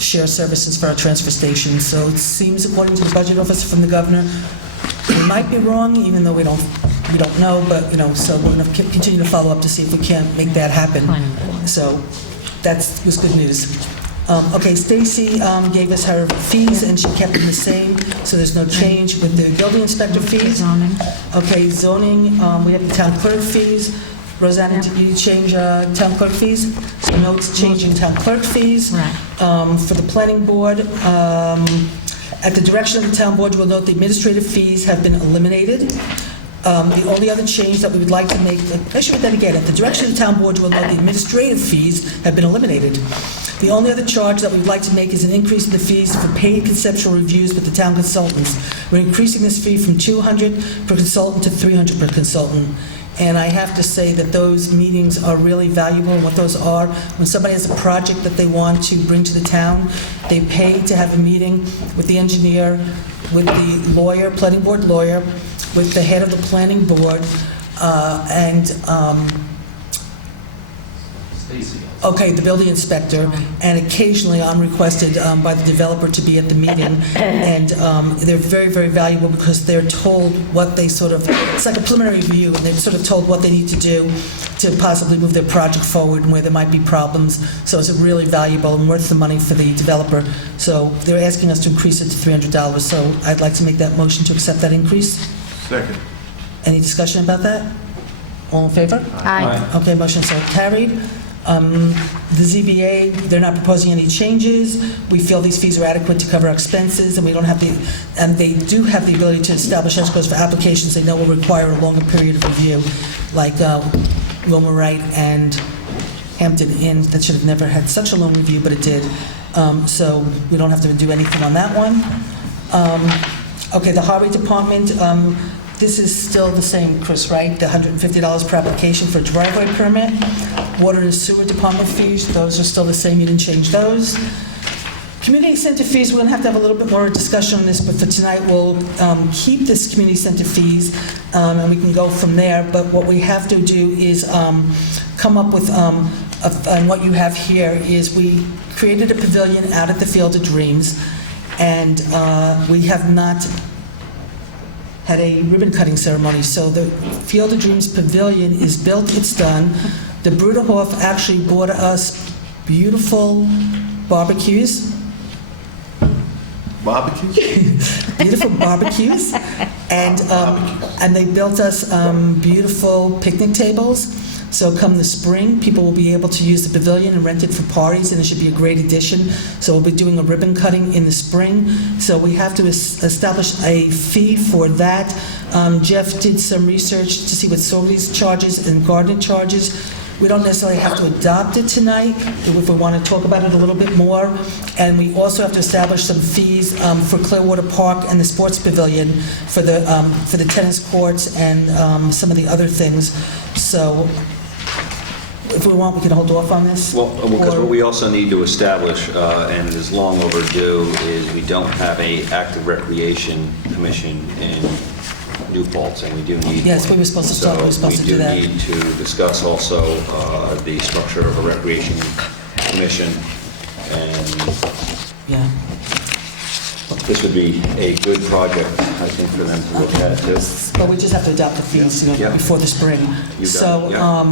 share services for our transfer station. So it seems, according to the budget officer from the governor, we might be wrong, even though we don't know, but, so we're going to continue to follow up to see if we can't make that happen. So that was good news. Okay, Stacy gave us her fees, and she kept them the same, so there's no change with the building inspector fees. Zoning. Okay, zoning, we have the town clerk fees. Rosanna, did you change town clerk fees? So notes changing town clerk fees. Right. For the planning board, at the direction of the town board, you will note the administrative fees have been eliminated. The only other change that we would like to make, I should read that again. At the direction of the town board, you will note the administrative fees have been eliminated. The only other charge that we would like to make is an increase in the fees for paid conceptual reviews with the town consultants. We're increasing this fee from $200 per consultant to $300 per consultant. And I have to say that those meetings are really valuable. And what those are, when somebody has a project that they want to bring to the town, they pay to have a meeting with the engineer, with the lawyer, planning board lawyer, with the head of the planning board, the building inspector, and occasionally I'm requested by the developer to be at the meeting, and they're very, very valuable because they're told what they it's like a preliminary review, and they're sort of told what they need to do to possibly move their project forward and where there might be problems. So it's really valuable and worth the money for the developer. So they're asking us to increase it to $300, so I'd like to make that motion to accept that increase. Second. Any discussion about that? All in favor? Aye. Okay, motion so carried. The ZBA, they're not proposing any changes. We feel these fees are adequate to cover our expenses, and we don't have and they do have the ability to establish escrows for applications they know will require a longer period of review, like Wilma Wright and Hampton Inn, that should have never had such a long review, but it did. So we don't have to do anything on that one. Okay, the highway department, this is still the same, Chris, right? The $150 per application for a driveway permit. Water and sewer department fees, those are still the same, you didn't change those. Community center fees, we're going to have a little bit more discussion on this, but for tonight we'll keep this community center fees, and we can go from there. But what we have to do is come up with, and what you have here is we created a pavilion out at the Field of Dreams, and we have not had a ribbon cutting ceremony. So the Field of Dreams pavilion is built, it's done. The Bruderhof actually bought us beautiful barbecues. Beautiful barbecues. And they built us beautiful picnic tables. So come the spring, people will be able to use the pavilion and rent it for parties, and it should be a great addition. So we'll be doing a ribbon cutting in the spring. So we have to establish a fee for that. Jeff did some research to see what Sobeys charges and Gardner charges. We don't necessarily have to adopt it tonight if we want to talk about it a little bit more. And we also have to establish some fees for Clearwater Park and the sports pavilion for the tennis courts and some of the other things. So if we want, we can hold off on this? Well, because Or- what we also need to establish, and is long overdue, is we don't have a active recreation commission in New Paltz, and we do need. Yes, one. we were supposed to start, we were supposed to do that. So we do need to discuss also the structure of a recreation commission, and Yeah. this would be a good project, I think, for them to look at too. But we just have to adopt the fees, Yeah. before the spring. You got it, So, yeah.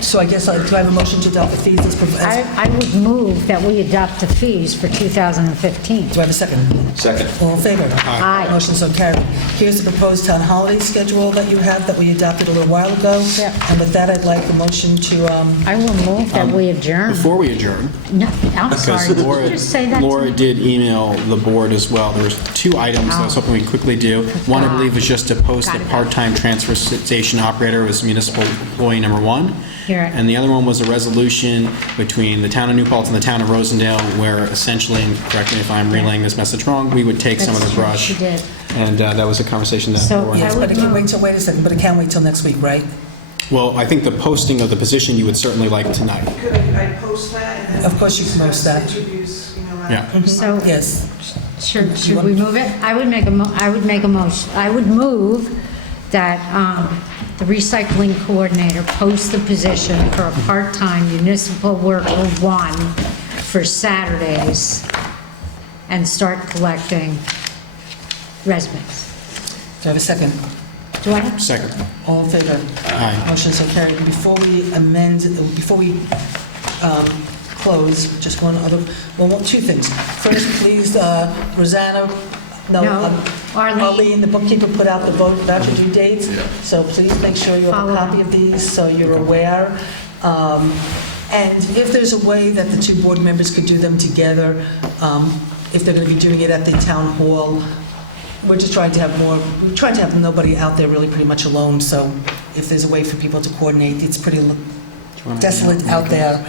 so I guess, do I have a motion to adopt the fees I would move that we adopt the fees for 2015. Do I have a second? Second. All in favor? Aye. Motion so carried. Here's the proposed town holiday schedule that you have, that we adopted a little while ago. Yep. And with that, I'd like the motion to, I will move that we adjourn. Before we adjourn, No, I'm sorry, did you Laura, just say that to Laura me? did email the board as well. There was 2 items I was hoping we'd quickly do. One, I believe, was just to post the Got it. part-time transfer station operator as municipal employee number 1. Here. And the other one was a resolution between the town of New Paltz and the town of Rosendale, where essentially, and correct me if I'm relaying this message wrong, we would take some of That's the true, brush. she did. And that was a conversation that So, Laura yes, I but would it can move- wait a second, but it can wait till next week, right? Well, I think the posting of the position you would certainly like tonight. Could I post that and then? Of course you can post that. Interviews, Yeah. after. So, Yes. should we move it? I would make a motion, I would move that the recycling coordinator post the position for a part-time municipal worker 1 for Saturdays and start collecting resumes. Do I have a second? Do I have? Second. All in favor? Aye. Motion so carried. Before we close, just one other, well, 2 things. First, please, Rosanna, No, Arlene. Arlene, the bookkeeper, put out the voucher due dates, so please make sure you have Follow a copy of these, so you're aware. And if there's a way that the 2 board members could do them together, if they're going to be doing it at the town hall, we're just trying to have nobody out there really pretty much alone, so if there's a way for people to coordinate, it's pretty desolate out there.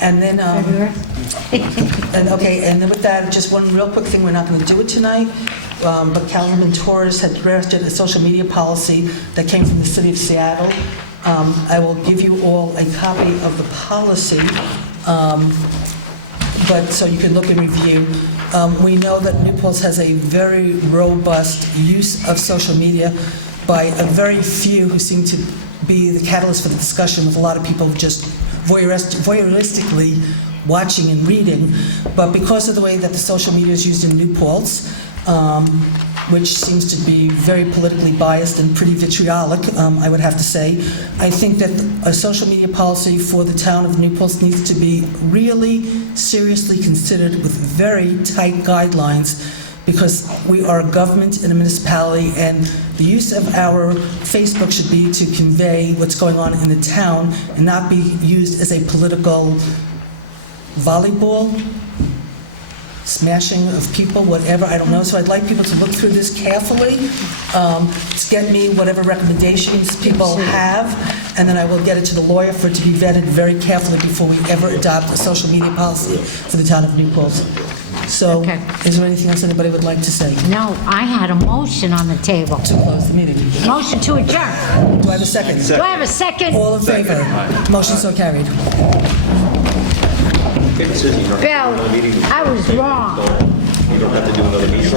And then, February? and then with that, just one real quick thing, we're not going to do it tonight, but Councilman Torres had drafted a social media policy that came from the city of Seattle. I will give you all a copy of the policy, but so you can look and review. We know that New Paltz has a very robust use of social media by a very few who seem to be the catalyst for the discussion, with a lot of people just voyeuristically watching and reading. But because of the way that the social media is used in New Paltz, which seems to be very politically biased and pretty vitriolic, I would have to say, I think that a social media policy for the town of New Paltz needs to be really seriously considered with very tight guidelines, because we are a government and a municipality, and the use of our Facebook should be to convey what's going on in the town and not be used as a political volleyball, smashing of people, whatever, I don't know. So I'd like people to look through this carefully, to get me whatever recommendations people have, and then I will get it to the lawyer for it to be vetted very carefully before we ever adopt a social media policy for the town of New Paltz. So, Okay. is there anything else anybody would like to say No, I had a motion on the table. to close the meeting? Motion to adjourn. Do I have a second? Do I have a second? All in favor? Motion so carried. Okay, Susan, you don't have to do Bill, another meeting. I was wrong. You don't have to do another meeting.